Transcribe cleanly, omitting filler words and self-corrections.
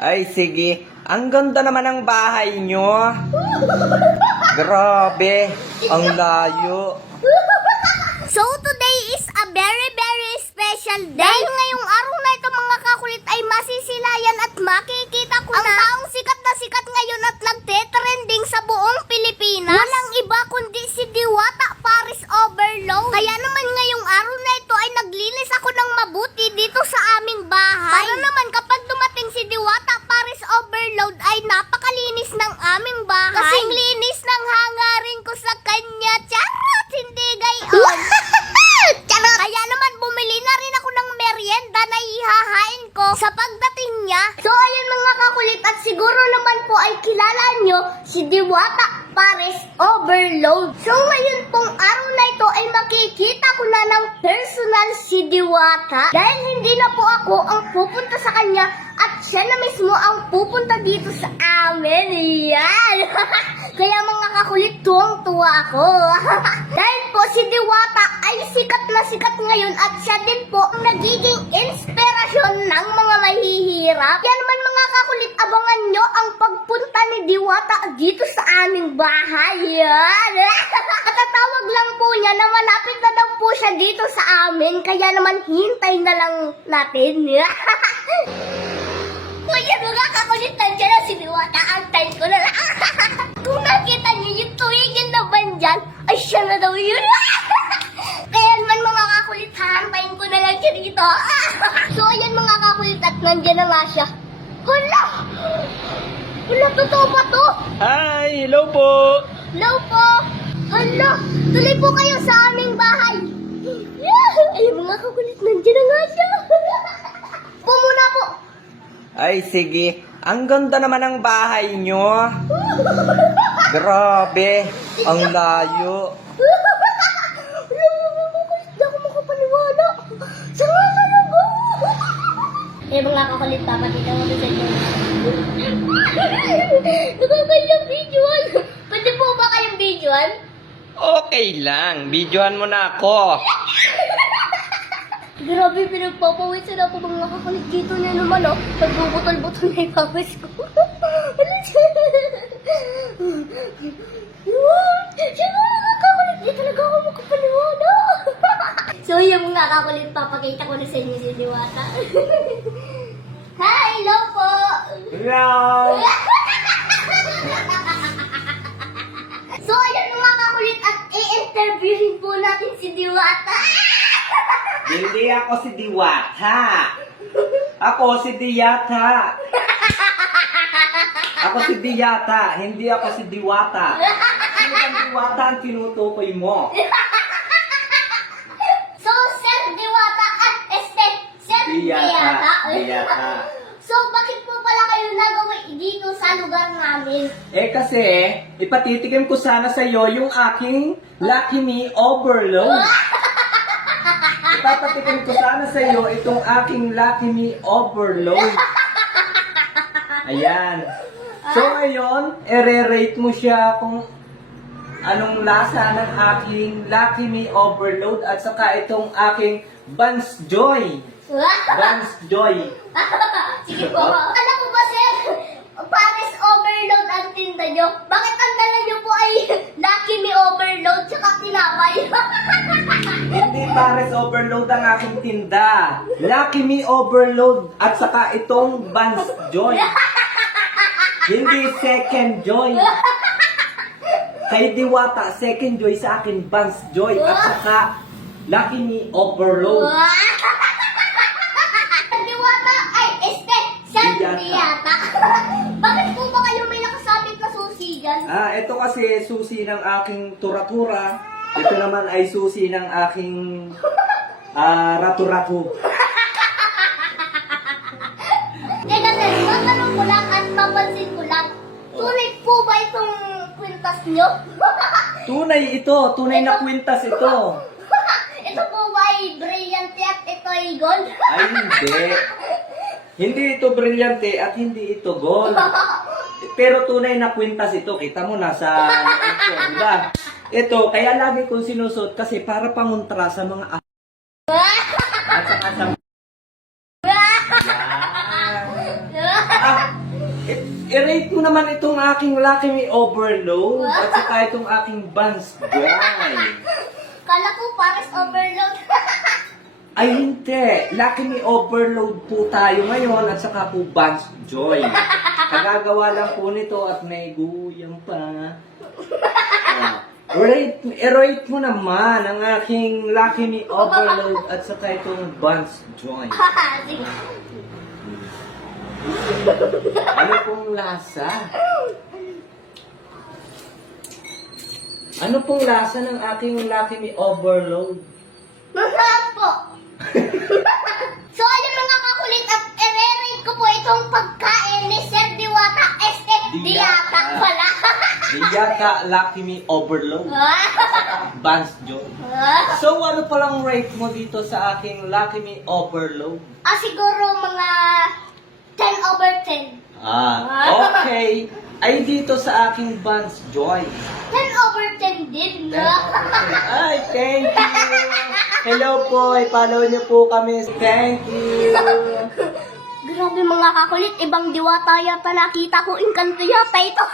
Ay, sige. Ang ganda naman ng bahay nyo. Grabe. Ang layo. So today is a very special day. Dahil ngayong araw na ito mga kakulit ay masisilayan at makikita ko ang taong sikat na sikat ngayon at nagte-trending sa buong Pilipinas. Walang iba kundi si Diwata Paris Overload. Kaya naman ngayong araw na ito ay naglinis ako ng mabuti dito sa aming bahay. Para naman kapag dumating si Diwata Paris Overload ay napakalinis ng aming bahay. Kasing linis ng hangarin ko sa kanya. Charot! Hindi gayon. Charot! Kaya naman bumili na rin ako ng merienda na ihahain ko sa pagdating niya. So ayun mga kakulit at siguro naman po ay kilala nyo si Diwata Paris Overload. So ngayon pong araw na ito ay makikita ko na ng personal si Diwata. Dahil hindi na po ako ang pupunta sa kanya at siya na mismo ang pupunta dito sa amin. Yan! Kaya mga kakulit, tuwang-tuwa ako. Dahil po si Diwata ay sikat na sikat ngayon at siya din po ang nagiging inspirasyon ng mga mahihirap. Kaya naman mga kakulit, abangan nyo ang pagpunta ni Diwata dito sa aming bahay. Yan! At tatawag lang po niya na malapit na daw po siya dito sa amin. Kaya naman hintay na lang natin. Kaya mga kakulit, nandiyan na si Diwata. Antay ko na lang. Kung nakita niyo yung tuwingin na bandyan, ay siya na daw yun. Kaya naman mga kakulit, hahantayin ko na lang siya dito. So ayan mga kakulit at nandiyan na nga siya. Hala! Hala, totoo ba to? Hi, hello po. Hello po! Hala! Tuloy po kayo sa aming bahay. Ay mga kakulit, nandiyan na nga siya. Po muna po. Ay, sige. Ang ganda naman ng bahay nyo. Grabe. Ang layo. Hindi ako makapaniwala. Saan nga talaga? Mga kakulit, papakita mo sa inyo. Nakakayang videoan. Pwede po ba kayong videoan? Okay lang. Videohan mo na ako. Grabe, pinagpapawisan ako mga kakulit dito na naman, oh. Pagbubutol-butol na yung pawis ko. Siya mga kakulit, di talaga ako makapaniwala. So yung mga kakulit, papakita ko na sa inyo si Diwata. Hi, hello po! Hello. So ayun mga kakulit, at i-interviewin po natin si Diwata. Hindi ako si Diwata. Ako si Diyata. Ako si Diyata, hindi ako si Diwata. Sino ang Diwata ang tinutukoy mo? So, Sir Diwata at Sir Diyata. Diyata. So, bakit po pala kayo nagawa dito sa lugar namin? Eh kasi, ipatitikim ko sana sa iyo yung aking Lucky Me Overload. Ipapatikim ko sana sa iyo itong aking Lucky Me Overload. Ayan. So ngayon, ere-rate mo siya kung anong lasa ng aking Lucky Me Overload at saka itong aking Buns Joy. Buns Joy. Sige po. Alam ko ba, Sir? Paris Overload ang tinda nyo. Bakit ang dala nyo po ay Lucky Me Overload tsaka tinapay? Hindi Paris Overload ang aking tinda. Lucky Me Overload at saka itong Buns Joy. Hindi Second Joy. Kay Diwata, Second Joy sa akin, Buns Joy. At saka Lucky Me Overload. Diwata ay Sir Diyata. Diyata. Bakit po ba kayo may nakasabit na susi dyan? Ito kasi susi ng aking tura-tura. Ito naman ay susi ng aking ratu-ratu. Teka sir, matanong ko lang at mapansin ko lang. Tunay po ba itong kwintas nyo? Tunay ito. Tunay na kwintas ito. Ito po ba ay brilliante at ito ay gold? Ay, hindi. Hindi ito brilyante at hindi ito gold. Pero tunay na kwintas ito. Kita mo nasa ito, diba? Ito, kaya lagi kong sinusot kasi para pangontra sa mga at saka sa... Yan. I-rate mo naman itong aking Lucky Me Overload at saka itong aking Vans Joy. Kala ko Paris Overload. Ay hindi, Lucky Me Overload po tayo ngayon at saka po Vans Joy. Kagagawa lang po nito at may guyang pa. I-rate mo naman ang aking Lucky Me Overload at saka itong Vans Joy. Sige. Ano pong lasa? Ano pong lasa ng aking Lucky Me Overload? Masarap po. So, ayun mga kakulit at i-rate ko po itong pagkain ni Sir Diwata. Diwata pala. Diyata Lucky Me Overload. Vans Joy. So, ano palang rate mo dito sa aking Lucky Me Overload? Siguro mga 10 over 10. Okay. Ay dito sa aking Vans Joy. 10 over 10 din. Ay, thank you. Hello po, i-follow niyo po kami. Thank you. Grabe mga kakulit, ibang diwata yata nakita ko. Inkanto yata ito.